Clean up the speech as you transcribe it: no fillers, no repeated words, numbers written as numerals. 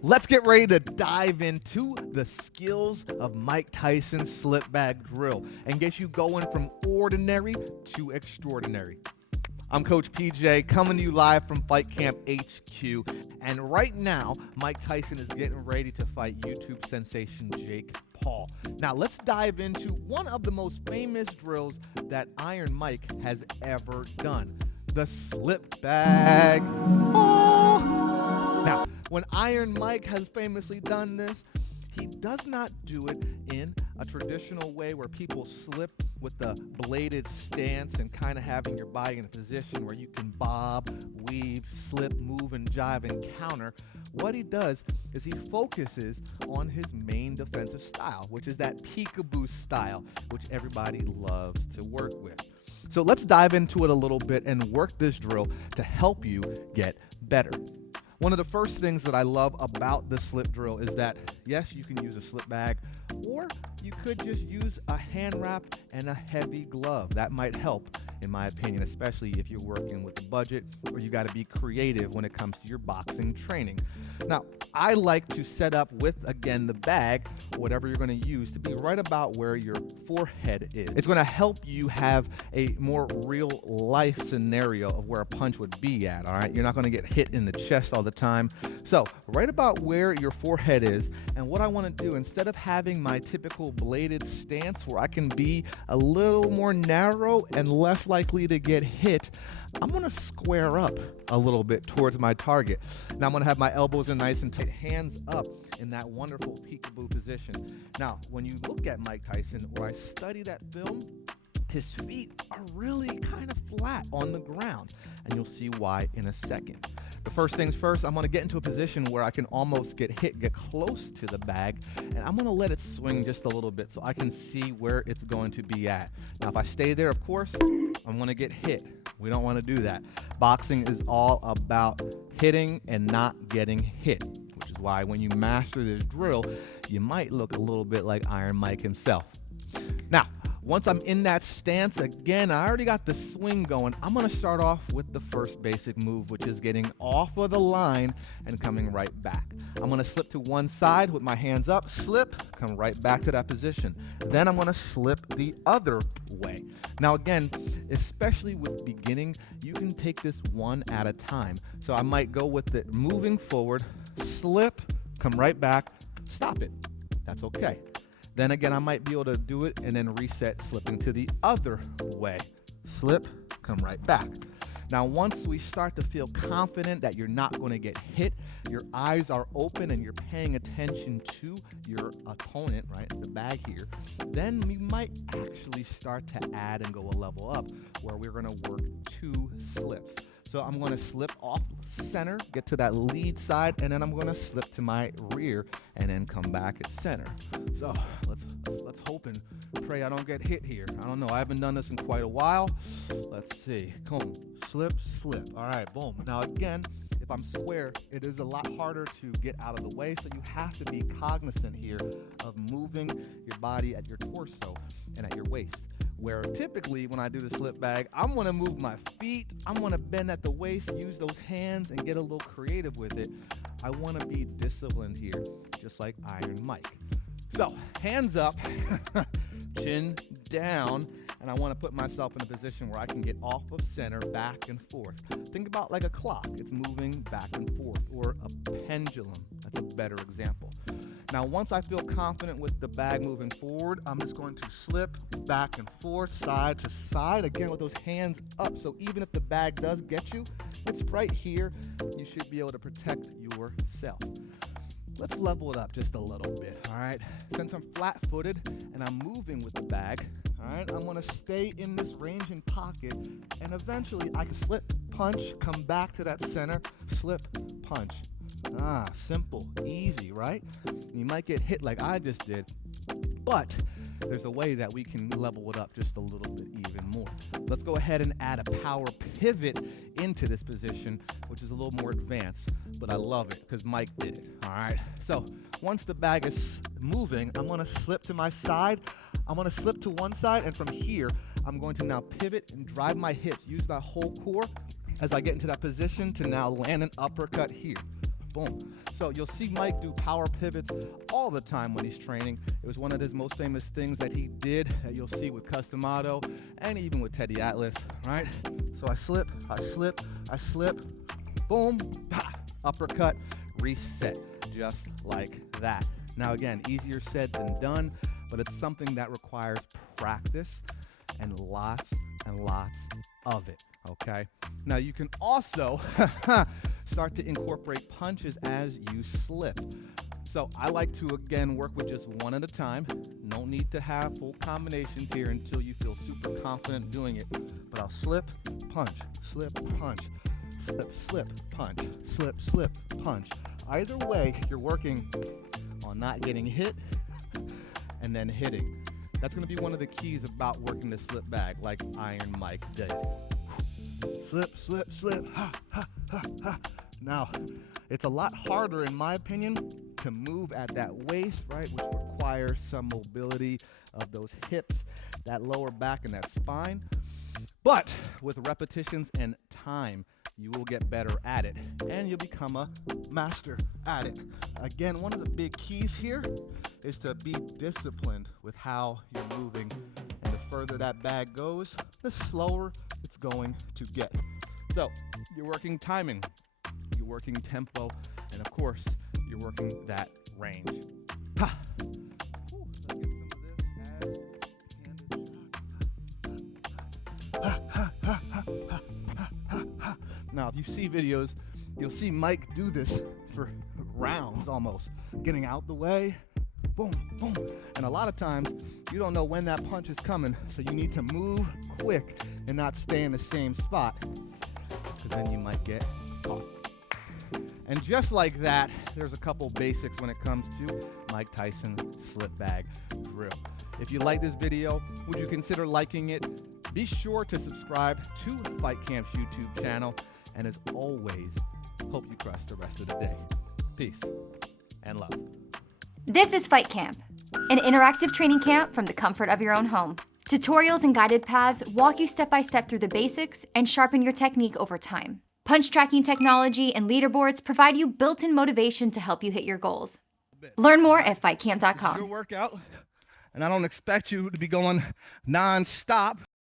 let's get ready to dive into the skills of Mike Tyson's slip bag drill and get you going from ordinary to extraordinary. I'm Coach PJ coming to you live from FightCamp HQ, and right now Mike Tyson is getting ready to fight YouTube sensation Jake Paul. Now let's dive into one of the most famous drills that Iron Mike has ever done, the slip bag. Now, when Iron Mike has famously done this, he does not do it in a traditional way where people slip with the bladed stance and kind of having your body in a position where you can bob, weave, slip, move, and jive and counter. What he does is he focuses on his main defensive style, which is that peekaboo style, which everybody loves to work with. So let's dive into it a little bit and work this drill to help you get better. One of the first things that I love about the slip drill is that, yes, you can use a slip bag, or you could just use a hand wrap and a heavy glove. That might help, in my opinion, especially if you're working with a budget or you got to be creative when it comes to your boxing training. Now, I like to set up with, again, the bag, whatever you're going to use, to be right about where your forehead is. It's going to help you have a more real life scenario of where a punch would be at, all right? You're not going to get hit in the chest all the time. So right about where your forehead is, and what I want to do, instead of having my typical bladed stance where I can be a little more narrow and less likely to get hit, I'm going to square up a little bit towards my target. Now I'm going to have my elbows in nice and tight, hands up in that wonderful peekaboo position. Now, when you look at Mike Tyson, or I study that film, his feet are really kind of flat on the ground, and you'll see why in a second. The first things first, I'm going to get into a position where I can almost get close to the bag, and I'm going to let it swing just a little bit so I can see where it's going to be at. Now, if I stay there, of course, I'm going to get hit. We don't want to do that. Boxing is all about hitting and not getting hit, which is why when you master this drill, you might look a little bit like Iron Mike himself. Now, once I'm in that stance, again, I already got the swing going. I'm going to start off with the first basic move, which is getting off of the line and coming right back. I'm going to slip to one side with my hands up, slip, come right back to that position. Then I'm going to slip the other way. Now, again, especially with beginning, you can take this one at a time. So I might go with it moving forward, slip, come right back, stop it. That's okay. Then again, I might be able to do it and then reset, slipping to the other way. Slip, come right back. Now, once we start to feel confident that you're not going to get hit, your eyes are open and you're paying attention to your opponent, right, the bag here, then we might actually start to add and go a level up where we're going to work 2 slips. So I'm going to slip off center, get to that lead side, and then I'm going to slip to my rear and then come back at center. So let's hope and pray I don't get hit here. I don't know. I haven't done this in quite a while. Let's see. Come, slip, slip. All right, boom. Now again, if I'm square, it is a lot harder to get out of the way, so you have to be cognizant here of moving your body at your torso and at your waist. Where typically when I do the slip bag, I'm going to move my feet, I'm going to bend at the waist, use those hands and get a little creative with it. I want to be disciplined here, just like Iron Mike. So hands up, chin down, and I want to put myself in a position where I can get off of center, back and forth. Think about like a clock. It's moving back and forth, or a pendulum. That's a better example. Now, once I feel confident with the bag moving forward, I'm just going to slip back and forth, side to side, again with those hands up. So even if the bag does get you, it's right here. You should be able to protect yourself. Let's level it up just a little bit, all right? Since I'm flat-footed and I'm moving with the bag, all right, I'm going to stay in this range and pocket, and eventually I can slip, punch, come back to that center, slip, punch. Simple, easy, right? You might get hit like I just did, but there's a way that we can level it up just a little bit even more. Let's go ahead and add a power pivot into this position, which is a little more advanced, but I love it because Mike did it, all right? So once the bag is moving, I'm going to slip to my side. I'm going to slip to one side, and from here, I'm going to now pivot and drive my hips, use that whole core as I get into that position to now land an uppercut here. boom. So you'll see Mike do power pivots all the time when he's training. It was one of his most famous things that he did that you'll see with Custom Auto and even with Teddy Atlas, right? So I slip, boom, pah, uppercut, reset, just like that. Now again, easier said than done, but it's something that requires practice and lots of it, okay? Now you can also start to incorporate punches as you slip. So I like to, again, work with just one at a time. No need to have full combinations here until you feel super confident doing it. But I'll slip, punch, slip, punch, slip, punch, slip, punch. Either way, you're working on not getting hit and then hitting. That's going to be one of the keys about working the slip bag like Iron Mike did. Slip, ha, ha, ha, ha. Now, it's a lot harder, in my opinion, to move at that waist, right, which requires some mobility of those hips, that lower back, and that spine. But with repetitions and time, you will get better at it, and you'll become a master at it. Again, one of the big keys here is to be disciplined with how you're moving, and the further that bag goes, the slower it's going to get. So you're working timing, you're working tempo, and of course, you're working that range. Ha! Ooh, let's get some of this as ha, ha, ha, ha, ha, ha, ha. Now, if you see videos, you'll see Mike do this for rounds almost, getting out the way, boom, boom. And a lot of times, you don't know when that punch is coming, so you need to move quick and not stay in the same spot, because then you might get caught. And just like that, there's a couple basics when it comes to Mike Tyson slip bag drill. If you like this video, would you consider liking it? Be sure to subscribe to FightCamp's YouTube channel. And as always, hope you crush the rest of the day. Peace and love. This is FightCamp, an interactive training camp from the comfort of your own home. Tutorials and guided paths walk you step by step through the basics and sharpen your technique over time. Punch tracking technology and leaderboards provide you built-in motivation to help you hit your goals. Learn more at FightCamp.com. Your workout, and I don't expect you to be going non-stop.